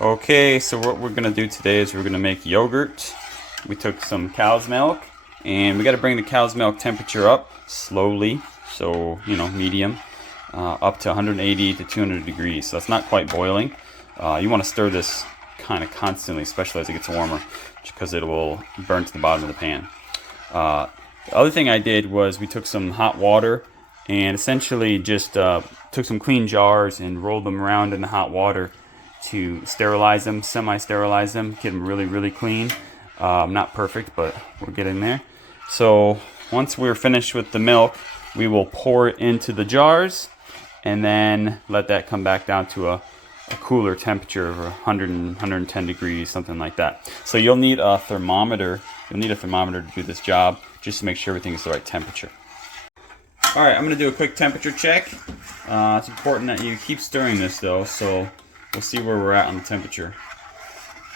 Okay, so what we're gonna do today is we're gonna make yogurt. We took some cow's milk and we gotta bring the cow's milk temperature up slowly, so medium, up to 180 to 200 degrees. So that's not quite boiling. You want to stir this kind of constantly, especially as it gets warmer, because it will burn to the bottom of the pan. The other thing I did was we took some hot water and essentially just took some clean jars and rolled them around in the hot water to sterilize them, semi-sterilize them, get them really, really clean. Not perfect, but we're getting there. So once we're finished with the milk, we will pour it into the jars and then let that come back down to a cooler temperature of 100 and 110 degrees, something like that. So you'll need a thermometer. You'll need a thermometer to do this job, just to make sure everything is the right temperature. All right, I'm gonna do a quick temperature check. It's important that you keep stirring this though, so we'll see where we're at on the temperature.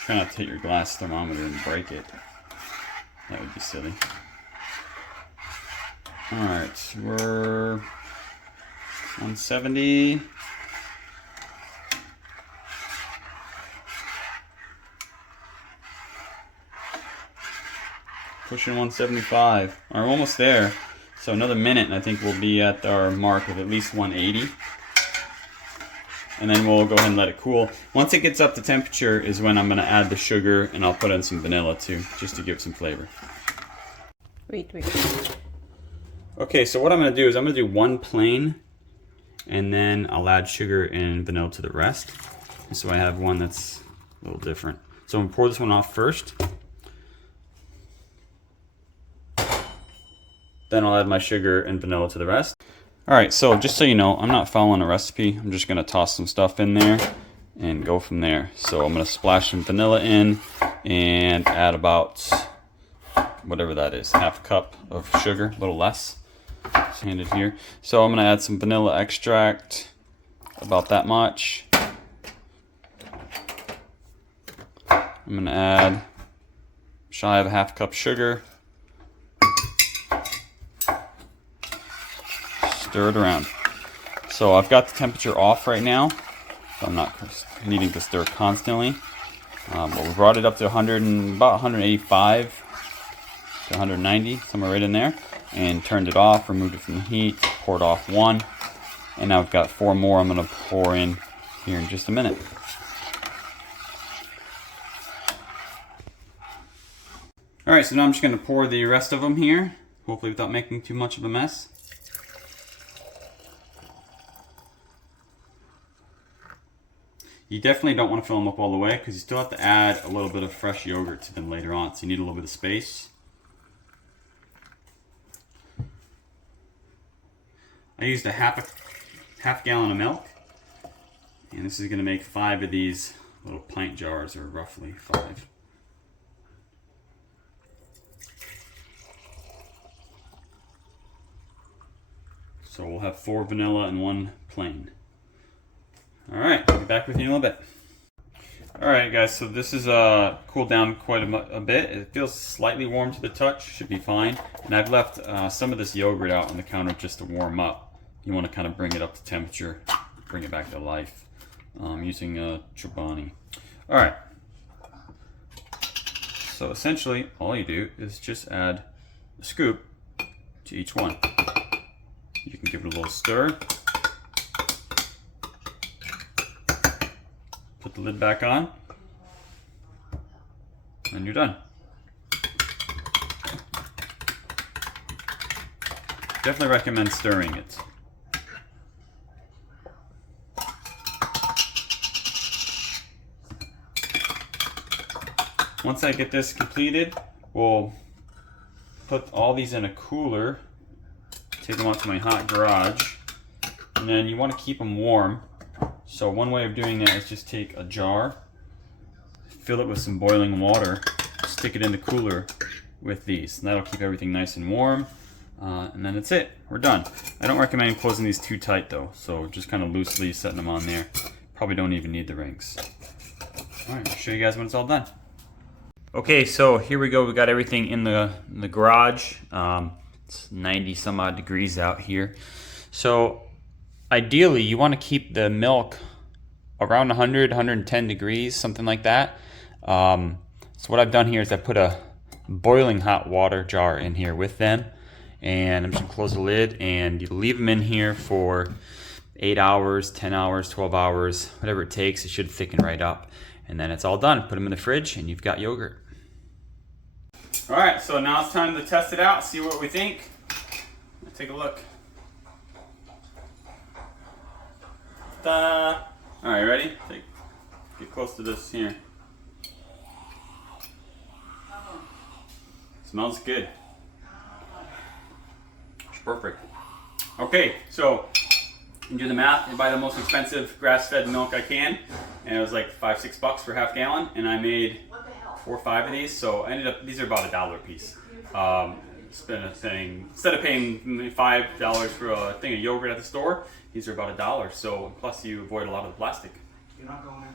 Try not to hit your glass thermometer and break it. That would be silly. All right, we're 170. Pushing 175. We're almost there. So another minute and I think we'll be at our mark of at least 180. And then we'll go ahead and let it cool. Once it gets up to temperature is when I'm going to add the sugar, and I'll put in some vanilla too, just to give some flavor. Wait. Okay, so what I'm going to do is I'm going to do one plain, and then I'll add sugar and vanilla to the rest. So I have one that's a little different. So I'm going to pour this one off first. Then I'll add my sugar and vanilla to the rest. Alright, so just so you know, I'm not following a recipe. I'm just going to toss some stuff in there and go from there. So I'm going to splash some vanilla in and add about, whatever that is, half a cup of sugar, a little less. Just hand it here. So I'm going to add some vanilla extract, about that much. I'm going to add shy of a half cup sugar. Stir it around. So I've got the temperature off right now. So I'm not needing to stir constantly. But we brought it up to about 185 to 190, somewhere right in there. And turned it off, removed it from the heat, poured off one. And now I've got 4 more I'm going to pour in here in just a minute. Alright, so now I'm just going to pour the rest of them here, hopefully without making too much of a mess. You definitely don't want to fill them up all the way because you still have to add a little bit of fresh yogurt to them later on, so you need a little bit of space. I used a half gallon of milk, and this is going to make 5 of these little pint jars, or roughly 5. So we'll have 4 vanilla and 1 plain. Alright, I'll be back with you in a little bit. Alright guys, so this is cooled down quite a bit. It feels slightly warm to the touch, should be fine. And I've left some of this yogurt out on the counter just to warm up. You want to kind of bring it up to temperature, bring it back to life, using Chobani. Alright, so essentially all you do is just add a scoop to each one. You can give it a little stir. Put the lid back on, and you're done. Definitely recommend stirring it. Once I get this completed, we'll put all these in a cooler, take them out to my hot garage, and then you want to keep them warm. So one way of doing that is just take a jar, fill it with some boiling water, stick it in the cooler with these. And that'll keep everything nice and warm. And then that's it. We're done. I don't recommend closing these too tight though, so just kind of loosely setting them on there. Probably don't even need the rings. Alright, I'll show you guys when it's all done. Okay, so here we go. We got everything in the garage. It's 90 some odd degrees out here. So ideally, you want to keep the milk around 100, 110 degrees, something like that. So what I've done here is I put a boiling hot water jar in here with them, and I'm just gonna close the lid, and you leave them in here for 8 hours, 10 hours, 12 hours, whatever it takes. It should thicken right up, and then it's all done. Put them in the fridge and you've got yogurt. All right, so now it's time to test it out, see what we think. Let's take a look. Ta-da! All right, ready? Get close to this here. Smells good. It's perfect. Okay, so you do the math and buy the most expensive grass-fed milk I can, and it was like $5-6 for half gallon, and I made 4 or 5 of these, so I ended up, these are about $1 a piece. Instead of paying $5 for a thing of yogurt at the store, these are about $1, so plus you avoid a lot of the plastic. You're not going in